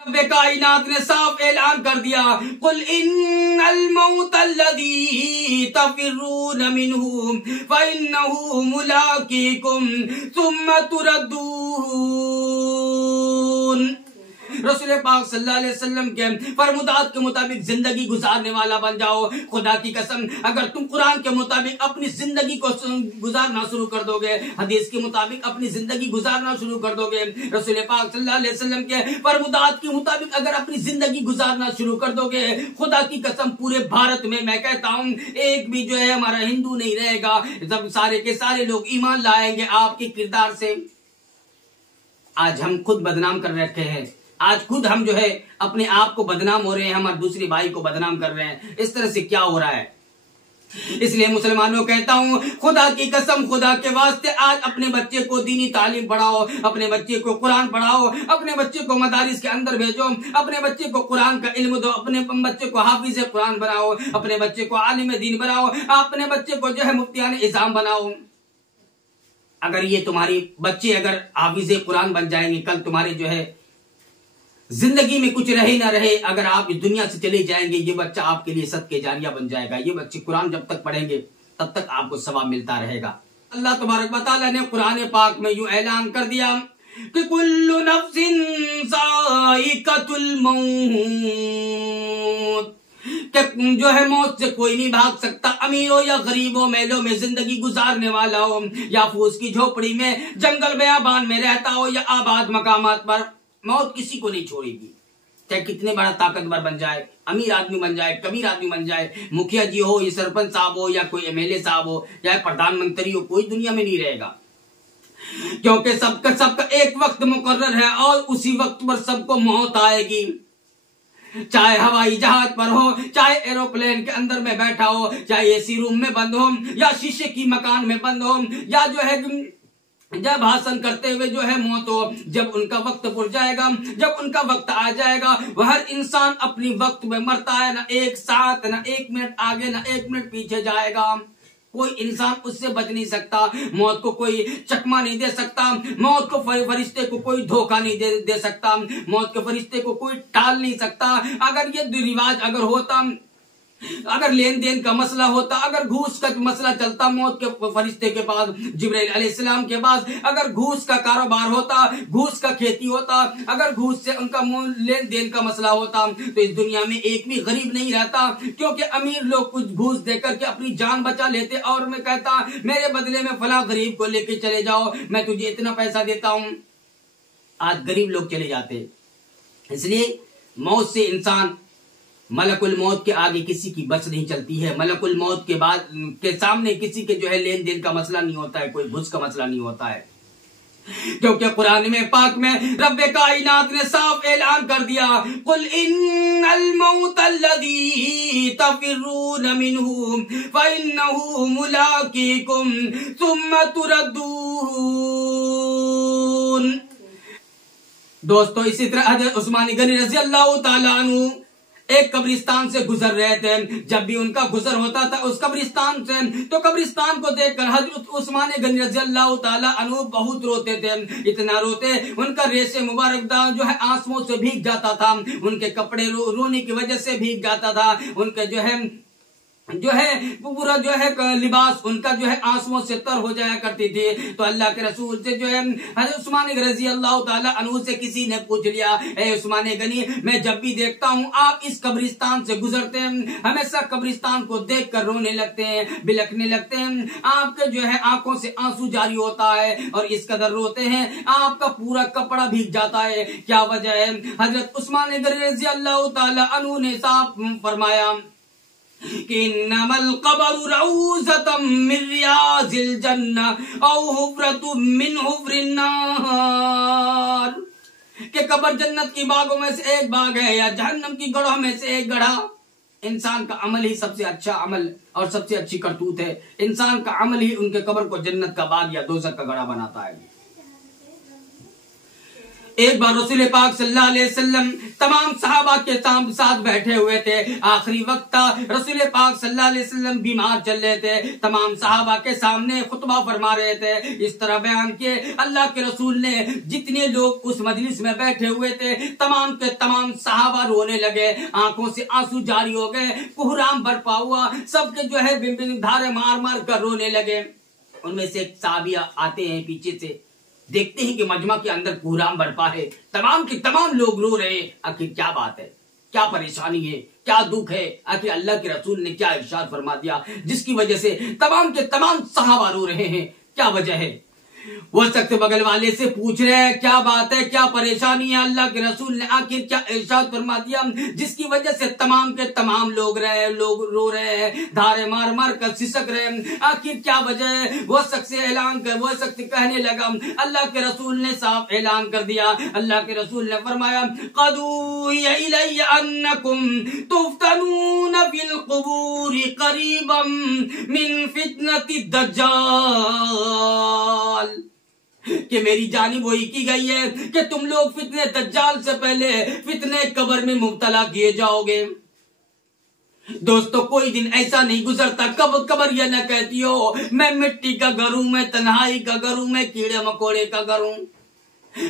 रब्बे कायनात ने साफ ऐलान कर दिया, कुल इन्नल मौत अल्लज़ी तफिर्रून मिन्हु फइन्नहु मुलाकीकुम सुम्मा तुरद्दून। रसूल पाक सल्लल्लाहु अलैहि वसल्लम के फरमुदात के मुताबिक जिंदगी गुजारने वाला बन जाओ। खुदा की कसम, अगर तुम कुरान के मुताबिक अपनी जिंदगी को गुजारना शुरू कर दोगे, हदीस के मुताबिक अपनी जिंदगी गुजारना शुरू कर दोगे, रसूल पाक सल्लल्लाहु अलैहि वसल्लम के फरमुदात के मुताबिक अगर अपनी जिंदगी गुजारना शुरू कर दोगे, खुदा की कसम पूरे भारत में मैं कहता हूँ एक भी जो है हमारा हिंदू नहीं रहेगा। जब सारे के सारे लोग ईमान लाएंगे आपके किरदार से। आज हम खुद बदनाम कर रखे हैं, आज खुद हम जो है अपने आप को बदनाम हो रहे हैं, हमारे दूसरे भाई को बदनाम कर रहे हैं। इस तरह से क्या हो रहा है? इसलिए मुसलमानों कहता हूं, खुदा की कसम, खुदा के वास्ते आज अपने बच्चे को दीनी तालीम पढ़ाओ, अपने बच्चे को कुरान पढ़ाओ, अपने बच्चे को मदारिस के अंदर भेजो, अपने बच्चे को कुरान का इल्म दो, अपने बच्चे को हाफिज कुरान बनाओ, अपने बच्चे को आलिम दीन बनाओ, अपने बच्चे को जो है मुफ्तियान इज़ाम बनाओ। अगर ये तुम्हारी बच्चे अगर हाफिज कुरान बन जाएंगे, कल तुम्हारे जो है जिंदगी में कुछ रहे ना रहे, अगर आप इस दुनिया से चले जाएंगे, ये बच्चा आपके लिए सदके जारिया बन जाएगा। ये बच्चे कुरान जब तक पढ़ेंगे तब तक आपको सवाब मिलता रहेगा। अल्लाह तबारक व तआला ने कुरान पाक में यूं ऐलान कर दिया कि कुल्लु नफ्सिन ज़ाइक़तुल मौत, कि जो है मौत से कोई नहीं भाग सकता। अमीर हो या गरीब हो, महलों में जिंदगी गुजारने वाला हो या फूस की झोपड़ी में जंगल बयाबान में रहता हो या आबाद मकामात पर, मौत किसी को नहीं छोड़ेगी। चाहे कितने बड़ा ताकतवर बन जाए, अमीर आदमी बन जाए, कबीर आदमी बन जाए, मुखिया जी हो या सरपंच साहब हो या कोई एमएलए साहब हो या प्रधानमंत्री हो, कोई दुनिया में नहीं रहेगा। क्योंकि सबका एक वक्त मुकर्रर है और उसी वक्त पर सबको मौत आएगी। चाहे हवाई जहाज पर हो, चाहे एरोप्लेन के अंदर में बैठा हो, चाहे एसी रूम में बंद हो या शीशे की मकान में बंद हो, या जो है जब भाषण करते हुए जो है मौत हो, जब उनका वक्त पुर जाएगा, जब उनका वक्त आ जाएगा, वह हर इंसान अपनी वक्त में मरता है, ना एक साथ, ना एक मिनट आगे, ना एक मिनट पीछे जाएगा। कोई इंसान उससे बच नहीं सकता, मौत को कोई चकमा नहीं दे सकता, मौत को फरिश्ते को कोई धोखा नहीं दे सकता, मौत के फरिश्ते को कोई टाल नहीं सकता। अगर ये रिवाज अगर होता, अगर लेन देन का मसला होता, अगर घूस का मसला चलता मौत के फरिश्ते के पास, जिब्राइल अलैहिस्सलाम के पास, अगर घूस का कारोबार होता, घूस का खेती होता, अगर घूस से उनका लेन देन का मसला होता, तो इस दुनिया में एक भी गरीब नहीं रहता। क्योंकि अमीर लोग कुछ घूस देकर के अपनी जान बचा लेते और मैं कहता मेरे बदले में फला गरीब को लेके चले जाओ, मैं तुझे इतना पैसा देता हूं। आज गरीब लोग चले जाते। इसलिए मौत से इंसान, मलकुल मौत के आगे किसी की बस नहीं चलती है। मलकुल मौत के बाद के सामने किसी के जो है लेन देन का मसला नहीं होता है, कोई घुस का मसला नहीं होता है। क्योंकि कुरान में पाक में रब्बे कायनात ने साफ ऐलान कर दिया, कुल इन्नल मौत अल्लज़ी तफिर्रून मिन्हु फइन्नहु मुलाकीकुम सुम्मा तुरद्दून। दोस्तों, इसी तरह हज़रत उस्मान गनी रज़ी अल्लाह तआला अन्हु एक कब्रिस्तान से गुजर रहे थे। जब भी उनका गुजर होता था उस कब्रिस्तान से, तो कब्रिस्तान को देखकर हजरत उस्मान गनी रज़ी अल्लाह तआला अन्हु बहुत रोते थे। इतना रोते उनका रेशे मुबारक जो है आंसुओं से भीग जाता था, उनके कपड़े रोने की वजह से भीग जाता था, उनके जो है पूरा जो है लिबास उनका जो है आंसुओं से तर हो जाया करती थी। तो अल्लाह के रसूल से जो है हज़रत उस्मान रज़ी अल्लाह तआला अन्हु से किसी ने पूछ लिया, ए उस्मान गनी, मैं जब भी देखता हूँ आप इस कब्रिस्तान से गुजरते हैं, हमेशा कब्रिस्तान को देख कर रोने लगते हैं, बिलखने लगते हैं, आपके जो है आंखों से आंसू जारी होता है और इस कदर रोते हैं आपका पूरा कपड़ा भीग जाता है, क्या वजह है? हज़रत उस्मान गनी रज़ी अल्लाह तआला अन्हु ने साफ फरमाया कि इन्नमल क़ब्रु रौज़तुम मिन रियाज़िल जन्नह औ हुफ़्रतुम मिन हुफ़्रिन नार, कि कब्र जन्नत की बागों में से एक बाग है या जहन्नम की गढ़ों में से एक गढ़ा। इंसान का अमल ही सबसे अच्छा अमल और सबसे अच्छी करतूत है। इंसान का अमल ही उनके कब्र को जन्नत का बाग या दोज़ख का गढ़ा बनाता है। एक बार रसूल पाक सल्लल्लाहु अलैहि वसल्लम तमाम सहाबा के साथ बैठे हुए थे। आखिरी वक्त था, रसूल पाक सल्लल्लाहु अलैहि वसल्लम बीमार चल रहे थे। तमाम सहाबा के सामने खुतबा फरमा रहे थे। इस तरह बयान किए, अल्लाह के रसूल ने जितने लोग उस मजलिस में बैठे हुए थे तमाम के तमाम सहाबा रोने लगे, आंखों से आंसू जारी हो गए, कोहराम बरपा हुआ, सबके जो है बिन धारे मार मार कर रोने लगे। उनमें से एक साहबी आते हैं, पीछे से देखते हैं कि मजमा के अंदर कोहराम बरपा है, तमाम के तमाम लोग रो रहे हैं। आखिर क्या बात है, क्या परेशानी है, क्या दुख है? आखिर अल्लाह के रसूल ने क्या इरशाद फरमा दिया जिसकी वजह से तमाम के तमाम सहाबा रो रहे हैं? क्या वजह है? वो शख्स बगल वाले से पूछ रहे हैं, क्या बात है, क्या परेशानी है? अल्लाह के रसूल ने आखिर क्या इरशाद फरमा दिया जिसकी वजह से तमाम के तमाम लोग रो रहे हैं, धारे मार मार कर सिसक रहे हैं? आखिर क्या वजह है? वो शख्स कहने लगा, अल्लाह के रसूल ने साफ ऐलान कर दिया। अल्लाह के रसूल ने फरमाया, क़दूया इलैया अन्नकुम तुफ्तनून फिल क़ुबूर क़रीबम मिन फितनति दज्जाल, कि मेरी जानिब वही की गई है कि तुम लोग फितने दज्जाल से पहले फितने कब्र में मुब्तला किए जाओगे। दोस्तों, कोई दिन ऐसा नहीं गुजरता कब कब्र यह न कहती हो मैं मिट्टी का घर हूं, मैं तन्हाई का घर हूं, मैं कीड़े मकोड़े का घर हूं।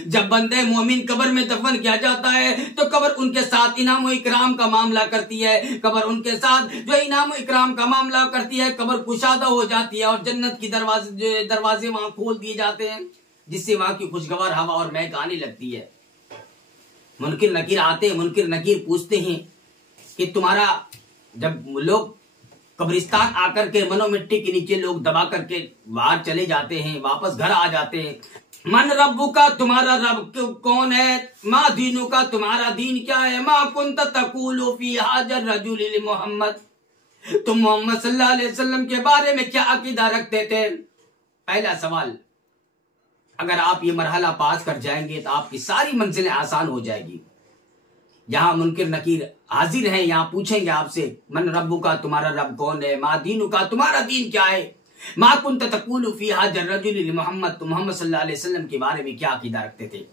जब बंदे मोमिन कब्र में दफन किया जाता है तो कब्र उनके साथ इनाम और इकराम का मामला करती है। कब्र उनके साथ जो इनाम और इकराम का मामला करती है, कब्र कुशादा हो जाती है और जन्नत की दरवाजे वहां खोल दिए जाते हैं, जिससे वहां की खुशगवार हवा और महक आने लगती है। मुनकिर नकीर आते हैं, मुनकिर नकीर पूछते हैं कि तुम्हारा, जब लोग कब्रिस्तान आकर के मनो मिट्टी के नीचे लोग दबा करके बाहर चले जाते हैं, वापस घर आ जाते हैं, मन रब्बू का, तुम्हारा रब कौन है? माँ दीनू का, तुम्हारा दीन क्या है? माँ कुंत तकूलु फी हाजर रजुल मोहम्मद, तुम मोहम्मद सल्लल्लाहु अलैहि वसल्लम के बारे में क्या अकीदा रखते थे? पहला सवाल, अगर आप ये मरहला पास कर जाएंगे तो आपकी सारी मंजिलें आसान हो जाएगी। यहाँ मुनकिर नकीर हाजिर हैं, यहाँ पूछेंगे आपसे, मन रब्बू का, तुम्हारा रब कौन है? माँ दीनू का, तुम्हारा दीन क्या है? मा कुंत तक़ूलु फी हाज़र रजुल मोहम्मद, तुम मोहम्मद सल्लल्लाहु अलैहि वसल्लम के बारे में क्या अकीदा रखते थे?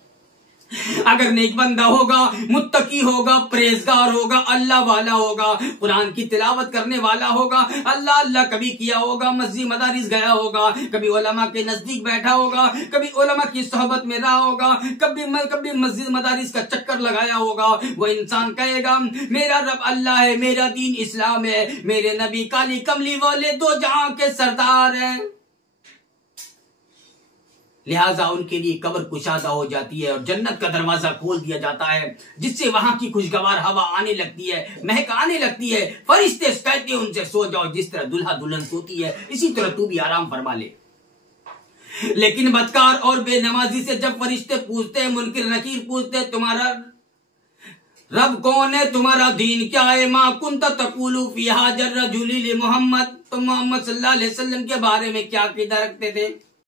अगर नेक बंदा होगा, मुत्तकी होगा, परहेजगार होगा, अल्लाह वाला होगा, कुरान की तिलावत करने वाला होगा, अल्लाह अल्लाह कभी किया होगा, मस्जिद मदारिस गया होगा, कभी उलमा के नजदीक बैठा होगा, कभी उलमा की सोहबत में रहा होगा, कभी मस्जिद मदारिस का चक्कर लगाया होगा, वो इंसान कहेगा मेरा रब अल्लाह है, मेरा दीन इस्लाम है, मेरे नबी काली कमली वाले दो जहां के सरदार हैं। लिहाजा उनके लिए कब्र कुशादा हो जाती है और जन्नत का दरवाजा खोल दिया जाता है, जिससे वहां की खुशगवार हवा आने लगती है, महक आने लगती है। फरिश्ते कहते हैं उनसे, सो जाओ, जिस तरह दुल्हा दुल्हन सोती है इसी तरह तू भी आराम फरमा ले। लेकिन बदकार और बेनमाजी से जब फरिश्ते पूछते हैं, मुनकिर नकीर पूछते हैं, तुम्हारा रब कौन है, तुम्हारा दीन क्या है? मा कुंत तक़ूलु फी हाज़र रजुल मोहम्मद, तुम मोहम्मद सल्लल्लाहु अलैहि वसल्लम के बारे में क्या अकीदा रखते थे?